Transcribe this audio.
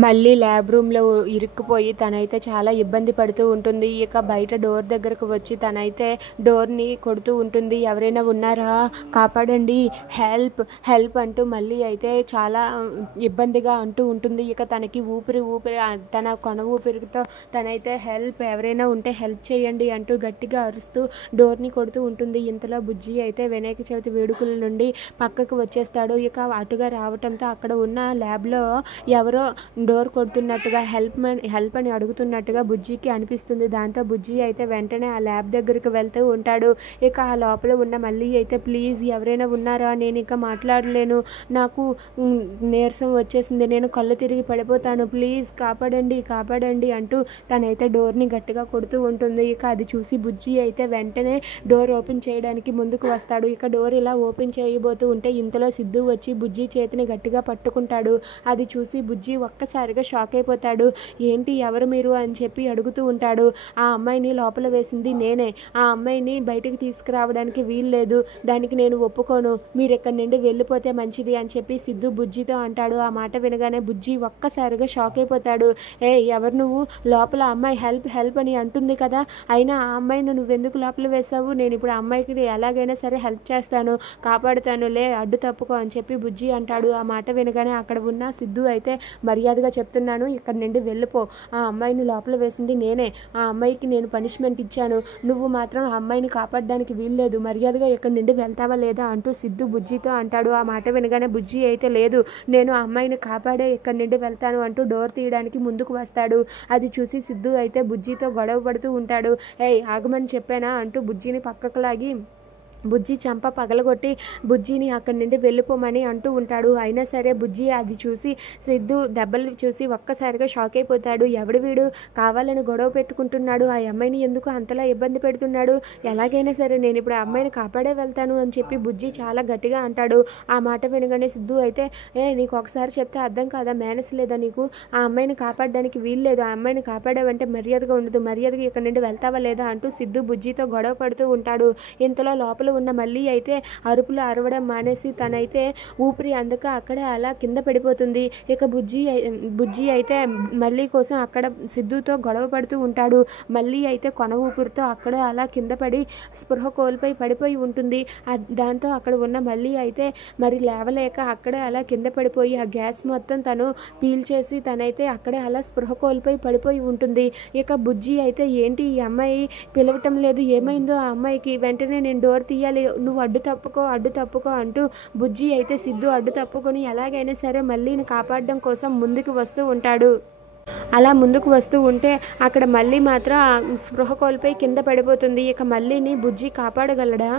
మళ్ళీ ల్యాబ్ రూమ్లో ఇరుక్కుపోయి తనైతే చాలా ఇబ్బంది పడుతూ ఉంటుంది. ఇక బయట డోర్ దగ్గరకు వచ్చి తనైతే డోర్ని కొడుతూ ఉంటుంది. ఎవరైనా ఉన్నారా, కాపాడండి, హెల్ప్ హెల్ప్ అంటూ మళ్ళీ అయితే చాలా ఇబ్బందిగా అంటూ ఉంటుంది. ఇక తనకి ఊపిరి తన కొన ఊపిరితో తనైతే హెల్ప్, ఎవరైనా ఉంటే హెల్ప్ చేయండి అంటూ గట్టిగా అరుస్తూ డోర్ని కొడుతూ ఉంటుంది. ఇంతలో బుజ్జి అయితే వినాయక చవితి వేడుకల నుండి పక్కకు వచ్చేస్తాడు. ఇక అటుగా రావటంతో అక్కడ ఉన్న ల్యాబ్లో ఎవరో డోర్ కొడుతున్నట్టుగా హెల్ప్ అని అడుగుతున్నట్టుగా బుజ్జికి అనిపిస్తుంది. దాంతో బుజ్జి అయితే వెంటనే ఆ ల్యాబ్ దగ్గరికి వెళ్తూ ఉంటాడు. ఇక ఆ లోపల ఉన్న మళ్ళీ అయితే ప్లీజ్ ఎవరైనా ఉన్నారా, నేను ఇంకా మాట్లాడలేను, నాకు నీరసం వచ్చేసింది, నేను కళ్ళు తిరిగి పడిపోతాను, ప్లీజ్ కాపాడండి కాపాడండి అంటూ తనైతే డోర్ని గట్టిగా కొడుతూ ఉంటుంది. ఇక అది చూసి బుజ్జి అయితే వెంటనే డోర్ ఓపెన్ చేయడానికి ముందుకు వస్తాడు. ఇక డోర్ ఇలా ఓపెన్ చేయబోతూ ఉంటే ఇంతలో సిద్ధు వచ్చి బుజ్జి చేతిని గట్టిగా పట్టుకుంటాడు. అది చూసి బుజ్జి ఒక్కసారిగా షాక్ అయిపోతాడు. ఏంటి, ఎవరు మీరు అని చెప్పి అడుగుతూ ఉంటాడు. ఆ అమ్మాయిని లోపల వేసింది నేనే, ఆ అమ్మాయిని బయటికి తీసుకురావడానికి వీల్లేదు, దానికి నేను ఒప్పుకోను, మీరు ఇక్కడి నుండి వెళ్ళిపోతే మంచిది అని చెప్పి సిద్ధు బుజ్జితో అంటాడు. ఆ మాట వినగానే బుజ్జి ఒక్కసారిగా షాక్ అయిపోతాడు. ఎవరు నువ్వు, లోపల అమ్మాయి హెల్ప్ హెల్ప్ అని అంటుంది కదా, అయినా ఆ అమ్మాయిని నువ్వెందుకు లోపల వేసావు, నేను ఇప్పుడు ఆ అమ్మాయికి ఎలాగైనా సరే హెల్ప్ చేస్తాను, కాపాడుతాను, లే అడ్డు తప్పుకో అని చెప్పి బుజ్జి అంటాడు. ఆ మాట వినగానే అక్కడ ఉన్న సిద్ధు అయితే మర్యాదగా చెప్తున్నాను, ఇక్కడ నుండి వెళ్ళిపో, ఆ అమ్మాయిని లోపల వేసింది నేనే, ఆ అమ్మాయికి నేను పనిష్మెంట్ ఇచ్చాను, నువ్వు మాత్రం ఆ అమ్మాయిని కాపాడడానికి వీల్లేదు, మర్యాదగా ఇక్కడ నుండి వెళ్తావా లేదా అంటూ సిద్ధు బుజ్జితో అంటాడు. ఆ మాట వినగానే బుజ్జి అయితే లేదు, నేను ఆ అమ్మాయిని కాపాడే ఇక్కడ నుండి వెళ్తాను అంటూ డోర్ తీయడానికి ముందుకు వస్తాడు. అది చూసి సిద్ధు అయితే బుజ్జితో గొడవ పడుతూ ఉంటాడు. ఆగమని చెప్పానా అంటూ బుజ్జిని పక్కకు లాగి బుజ్జి చంప పగలగొట్టి బుజ్జిని అక్కడి నుండి వెళ్ళిపోమని అంటూ ఉంటాడు. అయినా సరే బుజ్జి అది చూసి సిద్ధు దెబ్బలు చూసి ఒక్కసారిగా షాక్ అయిపోతాడు. ఎవడు వీడు, కావాలని గొడవ పెట్టుకుంటున్నాడు, ఆ అమ్మాయిని ఎందుకు అంతలా ఇబ్బంది పెడుతున్నాడు, ఎలాగైనా సరే నేను ఇప్పుడు ఆ అమ్మాయిని కాపాడే వెళ్తాను అని చెప్పి బుజ్జి చాలా గట్టిగా అంటాడు. ఆ మాట వినగానే సిద్ధు అయితే నీకు ఒకసారి చెప్తే అర్థం కాదా, మేనస్ లేదా నీకు, ఆ అమ్మాయిని కాపాడడానికి వీల్లేదు, ఆ అమ్మాయిని కాపాడావంటే మర్యాదగా ఉండదు, మర్యాదగా ఇక్కడ నుండి వెళ్తావా లేదా అంటూ సిద్ధు బుజ్జితో గొడవ పడుతూ ఉంటాడు. ఇంతలో లోపల ఉన్న మళ్ళీ అయితే అరుపులు అరవడం మానేసి తనైతే ఊపిరి అందక అక్కడే అలా కింద పడిపోతుంది. ఇక బుజ్జి అయితే మళ్ళీ కోసం అక్కడ సిద్ధుతో గొడవ పడుతూ ఉంటాడు. మళ్ళీ అయితే కొన ఊపిరితో అక్కడ అలా కింద పడి స్పృహ కోల్పోయి పడిపోయి ఉంటుంది. దాంతో అక్కడ ఉన్న మళ్ళీ అయితే మరి లేవలేక అక్కడే అలా కింద పడిపోయి ఆ గ్యాస్ మొత్తం తను పీల్చేసి తనైతే అక్కడే అలా స్పృహ కోల్పోయి పడిపోయి ఉంటుంది. ఇక బుజ్జి అయితే ఏంటి ఈ అమ్మాయి పిలవటం లేదు, ఏమైందో ఆ అమ్మాయికి, వెంటనే నేను డోర్ తీయాలి, నువ్వు అడ్డు తప్పుకో అంటూ బుజ్జి అయితే సిద్ధు అడ్డు తప్పుకొని ఎలాగైనా సరే మళ్ళీని కాపాడడం కోసం ముందుకు వస్తూ ఉంటాడు. అలా ముందుకు వస్తూ ఉంటే అక్కడ మళ్ళీ మాత్రం స్పృహ కోల్పోయి కింద పడిపోతుంది. ఇక మళ్ళీని బుజ్జి కాపాడగలడా?